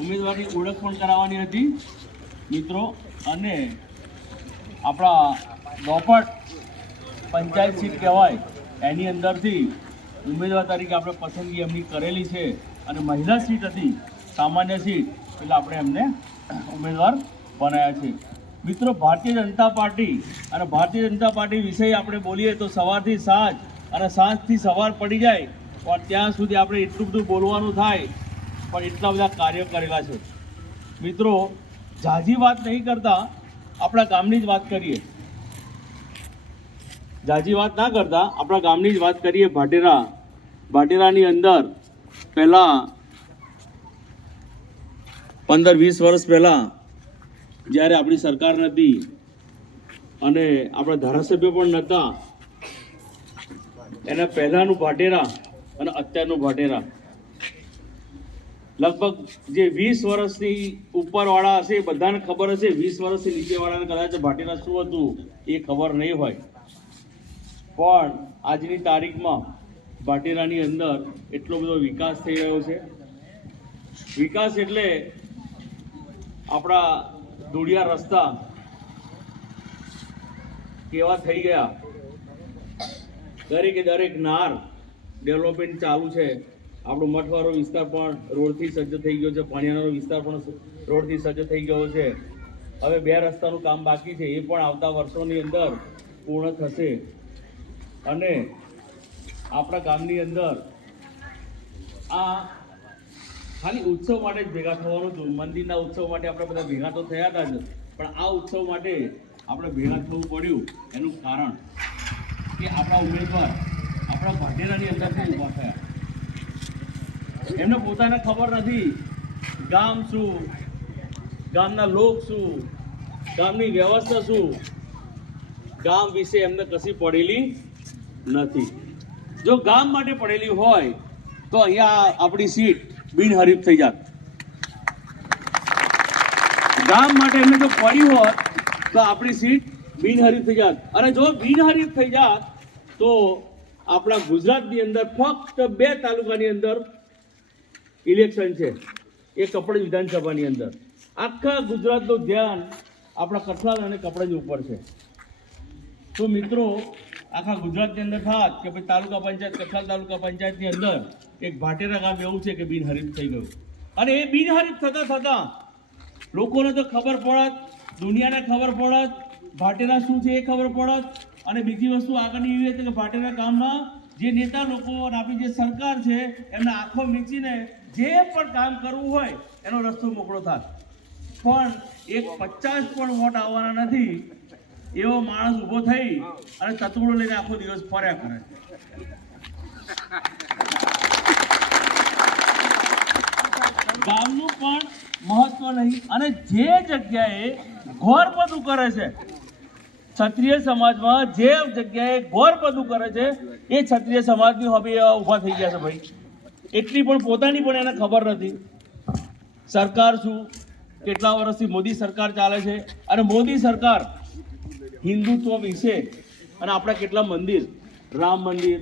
ઉમેદવારની ઓળખ પણ કરાવવાની હતી મિત્રો। અને આપણા દોપટ પંચાયત સીટ કહેવાય એની અંદરથી ઉમેદવાર તરીકે આપણે પસંદગી એમની કરેલી છે અને મહિલા સીટ હતી સામાન્ય સીટ એટલે આપણે એમને ઉમેદવાર બનાવ્યા છે મિત્રો। ભારતીય જનતા પાર્ટી અને ભારતીય જનતા પાર્ટી વિશે આપણે બોલીએ તો સવારથી સાંજ અને સાંજથી સવાર પડી જાય પણ ત્યાં સુધી આપણે એટલું બધું બોલવાનું થાય પણ એટલા બધા કાર્યો કરેલા છે મિત્રો। ઝાઝી વાત નહીં કરતા આપણા ગામની જ વાત કરીએ, ઝાઝી વાત ના કરતા આપણા ગામની જ વાત કરીએ। ભાટેરાની અંદર પહેલાં 15-20 વર્ષ પહેલાં જ્યારે આપણી સરકાર નથી અને આપણા ધારાસભ્યો પણ નહોતા, એના પહેલાંનું ભાટેરા અને અત્યારનું ભાટેરા લગભગ જે 20 વર્ષની ઉપરવાળા હશે એ બધાને ખબર હશે, 20 વર્ષથી નીચેવાળાને કદાચ ભાટેરા શું હતું એ ખબર નહીં હોય, પણ આજની તારીખમાં ભાટેરાની અંદર એટલો બધો વિકાસ થઈ રહ્યો છે। વિકાસ એટલે આપણા દોડિયા રસ્તા કેવા થઈ ગયા, દરેકે દરેક નાર ડેવલપમેન્ટ ચાલુ છે। આપણો મઠવાળો વિસ્તાર પણ રોડથી સજ્જ થઈ ગયો છે, પાણીયાનો વિસ્તાર પણ રોડથી સજ્જ થઈ ગયો છે। હવે 2 રસ્તાનું કામ બાકી છે, એ પણ આવતા વર્ષોની અંદર પૂર્ણ થશે। અને આપણા ગામની અંદર આ ખાલી ઉત્સવ માટે જ ભેગા થવાનું હતું, મંદિરના ઉત્સવ માટે આપણે બધા ભેગા તો થયા હતા જ, પણ આ ઉત્સવ માટે આપણે ભેગા થવું પડ્યું એનું કારણ કે આપણા ઉમેદવાર આપણા ભાટેરાની અંદરથી ઊભા થયા। એમને પોતાને ખબર નથી ગામ શું, ગામના લોક શું, ગામની વ્યવસ્થા શું, ગામ વિશે એમને કશી પડેલી નથી। જો ગામ માટે પડેલી હોય તો અહીંયા આપણી સીટ બિનહરીફ થઈ જાત। ગામ માટે એમને જો પડી હોત તો આપણી સીટ બિનહરીફ થઈ જાત। અને જો બિનહરીફ થઈ જાત તો આપણા ગુજરાતની અંદર ફક્ત 2 તાલુકાની અંદર ઇલેક્શન છે, એ કપડજ વિધાનસભાની અંદર। આખા ગુજરાતનું ધ્યાન આપણા કઠલાલ અને કપડજ ઉપર છે। તો મિત્રો આખા ગુજરાતની અંદર થાત કે ભાઈ તાલુકા પંચાયત, કઠલાલ તાલુકા પંચાયતની અંદર એક ભાટેરા ગામ એવું છે કે બિનહરીફ થઈ ગયું, અને એ બિનહરીફ થતાં થતાં લોકોને તો ખબર પડત, દુનિયાને ખબર પડત, ભાટેરા શું છે એ ખબર પડત। અને બીજી વસ્તુ આગળની એવી હતી કે ભાટેરા ગામના જે નેતા લોકો અને આપણી જે સરકાર છે એમને આંખો મીચીને જે પણ કામ કરવું હોય એનો રસ્તો મોકળો થાત, પણ એક 50 પણ વોટ આવવાના નથી એવો માણસ ઊભો થઈ અને તતવડો લઈને આખો દિવસ ફર્યા કરે। ગામનું પણ મહત્વ નહીં, અને જે જગ્યાએ ઘોર બધું કરે છે ક્ષત્રિય સમાજમાં, જે જગ્યાએ ઘોર બધું કરે છે એ ક્ષત્રિય સમાજની હવે ઊભા થઈ ગયા છે ભાઈ। એટલી પણ પોતાની પણ એને ખબર નથી સરકાર શું, કેટલા વર્ષથી મોદી સરકાર ચાલે છે, અને મોદી સરકાર હિન્દુત્વ વિશે અને આપણા કેટલા મંદિર, રામ મંદિર,